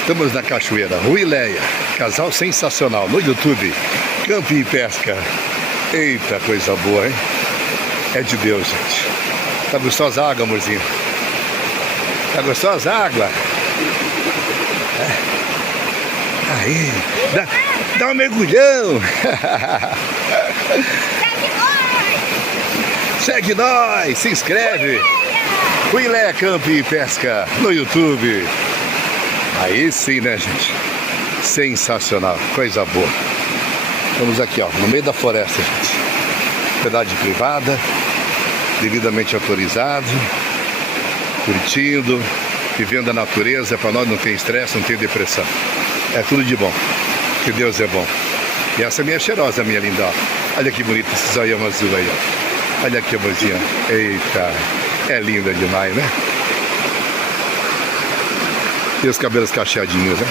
Estamos na cachoeira, Ruileia, casal sensacional, no YouTube, camping e pesca. Eita, coisa boa, hein? É de Deus, gente. Tá gostosa a água, amorzinho? Tá gostosa a água? É. Aí, dá um mergulhão. Segue nós, se inscreve. Ruileia Camping e Pesca no YouTube. Aí sim, né, gente? Sensacional, coisa boa. Estamos aqui, ó, no meio da floresta, gente. Propriedade privada, devidamente autorizado, curtindo, vivendo a natureza. Para nós não tem estresse, não tem depressão. É tudo de bom, que Deus é bom. E essa é minha cheirosa, minha linda, ó. Olha que bonito esse zoião azul aí, ó. Olha aqui, amorzinha. Eita, é linda demais, né? E os cabelos cacheadinhos, né?